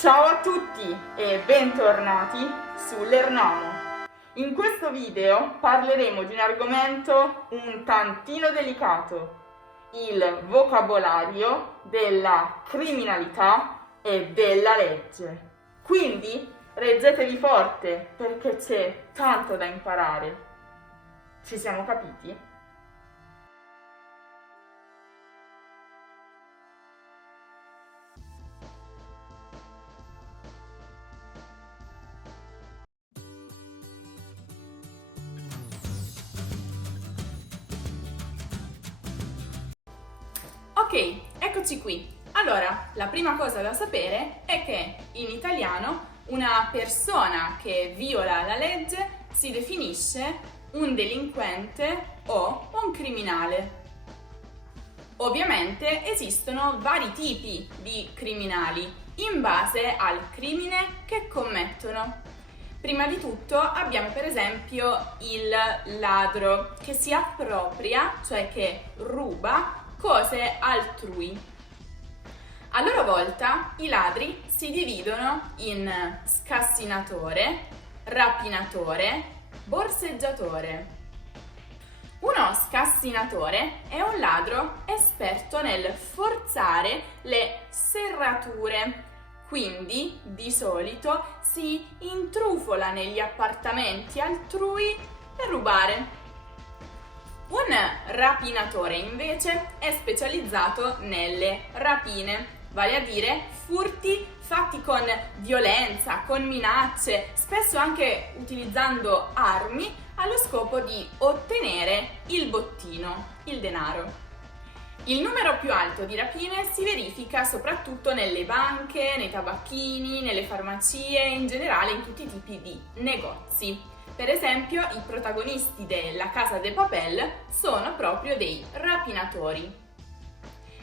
Ciao a tutti e bentornati su Lernomo. In questo video parleremo di un argomento un tantino delicato, il vocabolario della criminalità e della legge. Quindi reggetevi forte perché c'è tanto da imparare. Ci siamo capiti? Ok, eccoci qui. Allora, la prima cosa da sapere è che in italiano una persona che viola la legge si definisce un delinquente o un criminale. Ovviamente esistono vari tipi di criminali in base al crimine che commettono. Prima di tutto abbiamo per esempio il ladro che si appropria, cioè che ruba cose altrui. A loro volta i ladri si dividono in scassinatore, rapinatore, borseggiatore. Uno scassinatore è un ladro esperto nel forzare le serrature, quindi di solito si intrufola negli appartamenti altrui per rubare. Un rapinatore invece è specializzato nelle rapine, vale a dire furti fatti con violenza, con minacce, spesso anche utilizzando armi allo scopo di ottenere il bottino, il denaro. Il numero più alto di rapine si verifica soprattutto nelle banche, nei tabacchini, nelle farmacie e in generale in tutti i tipi di negozi. Per esempio, i protagonisti della Casa de Papel sono proprio dei rapinatori.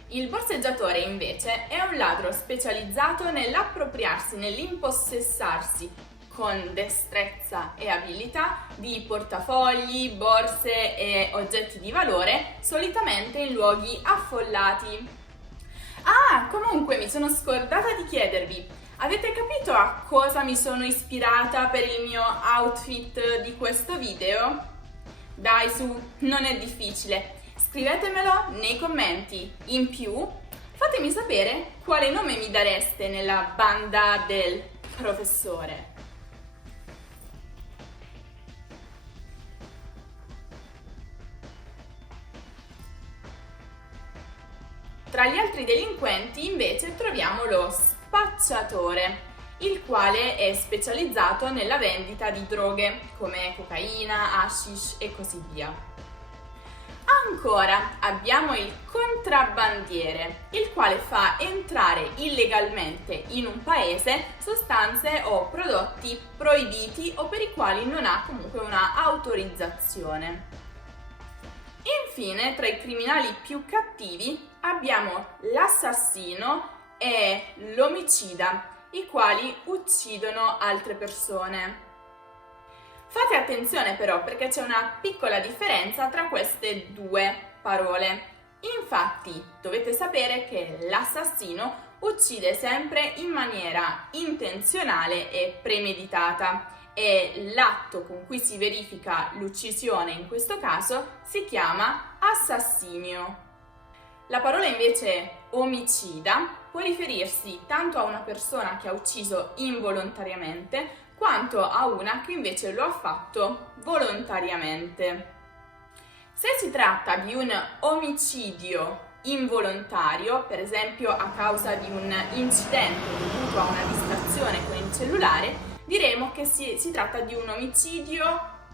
Il borseggiatore invece è un ladro specializzato nell'appropriarsi, nell'impossessarsi con destrezza e abilità di portafogli, borse e oggetti di valore, solitamente in luoghi affollati. Ah, comunque mi sono scordata di chiedervi, avete capito a cosa mi sono ispirata per il mio outfit di questo video? Dai su, non è difficile, scrivetemelo nei commenti. In più, fatemi sapere quale nome mi dareste nella banda del professore. Tra gli altri delinquenti invece troviamo lo spacciatore, il quale è specializzato nella vendita di droghe come cocaina, hashish e così via. Ancora abbiamo il contrabbandiere, il quale fa entrare illegalmente in un paese sostanze o prodotti proibiti o per i quali non ha comunque una autorizzazione. Infine, tra i criminali più cattivi abbiamo l'assassino e l'omicida, i quali uccidono altre persone. Fate attenzione però perché c'è una piccola differenza tra queste due parole. Infatti, dovete sapere che l'assassino uccide sempre in maniera intenzionale e premeditata e l'atto con cui si verifica l'uccisione in questo caso si chiama assassinio. La parola invece omicida può riferirsi tanto a una persona che ha ucciso involontariamente quanto a una che invece lo ha fatto volontariamente. Se si tratta di un omicidio involontario, per esempio a causa di un incidente dovuto a una distrazione con il cellulare, diremo che si tratta di un omicidio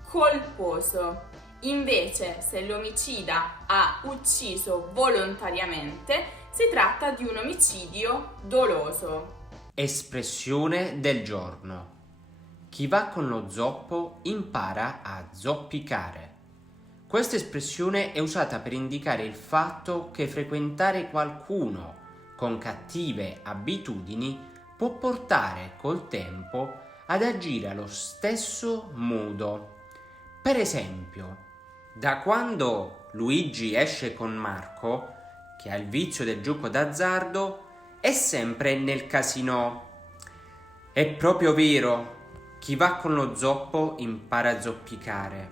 colposo. Invece, se l'omicida ha ucciso volontariamente, si tratta di un omicidio doloso. Espressione del giorno. Chi va con lo zoppo impara a zoppicare. Questa espressione è usata per indicare il fatto che frequentare qualcuno con cattive abitudini può portare col tempo ad agire allo stesso modo. Per esempio, da quando Luigi esce con Marco, che ha il vizio del gioco d'azzardo, è sempre nel casinò. È proprio vero, chi va con lo zoppo impara a zoppicare.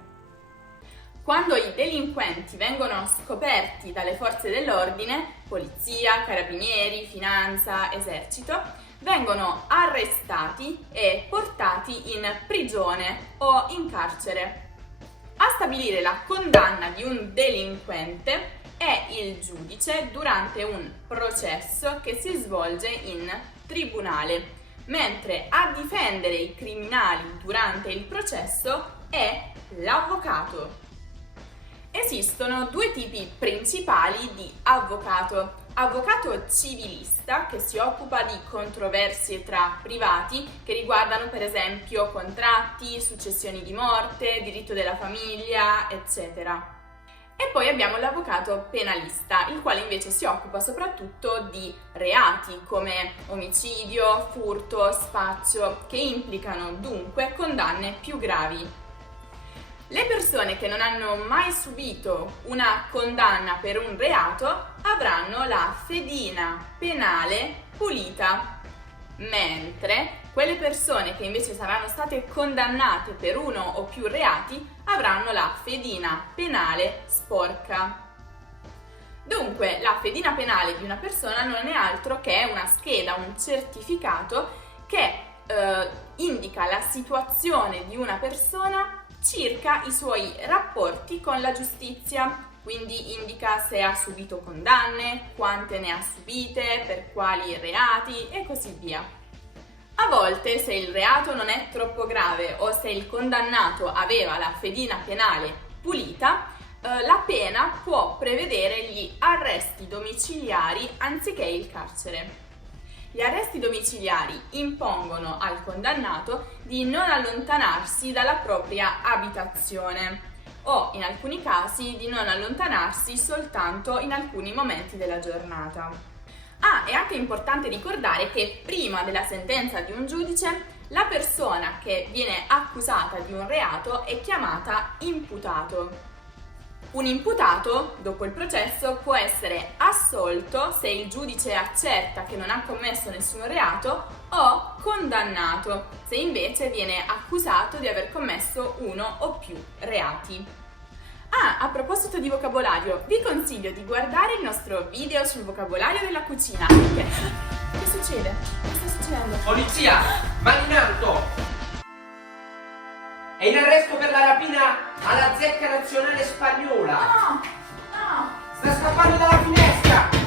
Quando i delinquenti vengono scoperti dalle forze dell'ordine, polizia, carabinieri, finanza, esercito, vengono arrestati e portati in prigione o in carcere. A stabilire la condanna di un delinquente è il giudice durante un processo che si svolge in tribunale, mentre a difendere i criminali durante il processo è l'avvocato. Esistono due tipi principali di avvocato. Avvocato civilista, che si occupa di controversie tra privati che riguardano per esempio contratti, successioni di morte, diritto della famiglia, eccetera. E poi abbiamo l'avvocato penalista, il quale invece si occupa soprattutto di reati come omicidio, furto, spaccio, che implicano dunque condanne più gravi. Le persone che non hanno mai subito una condanna per un reato avranno la fedina penale pulita, mentre quelle persone che invece saranno state condannate per uno o più reati avranno la fedina penale sporca. Dunque, la fedina penale di una persona non è altro che una scheda, un certificato che indica la situazione di una persona circa i suoi rapporti con la giustizia, quindi indica se ha subito condanne, quante ne ha subite, per quali reati e così via. A volte, se il reato non è troppo grave o se il condannato aveva la fedina penale pulita, la pena può prevedere gli arresti domiciliari anziché il carcere. Gli arresti domiciliari impongono al condannato di non allontanarsi dalla propria abitazione o, in alcuni casi, di non allontanarsi soltanto in alcuni momenti della giornata. È anche importante ricordare che prima della sentenza di un giudice, la persona che viene accusata di un reato è chiamata imputato. Un imputato, dopo il processo, può essere assolto se il giudice accerta che non ha commesso nessun reato o condannato se invece viene accusato di aver commesso uno o più reati. A proposito di vocabolario, vi consiglio di guardare il nostro video sul vocabolario della cucina. Che succede? Che sta succedendo? Polizia, mani in alto! È in arresto per la rapina alla zecca nazionale spagnola! No! Sta scappando dalla finestra!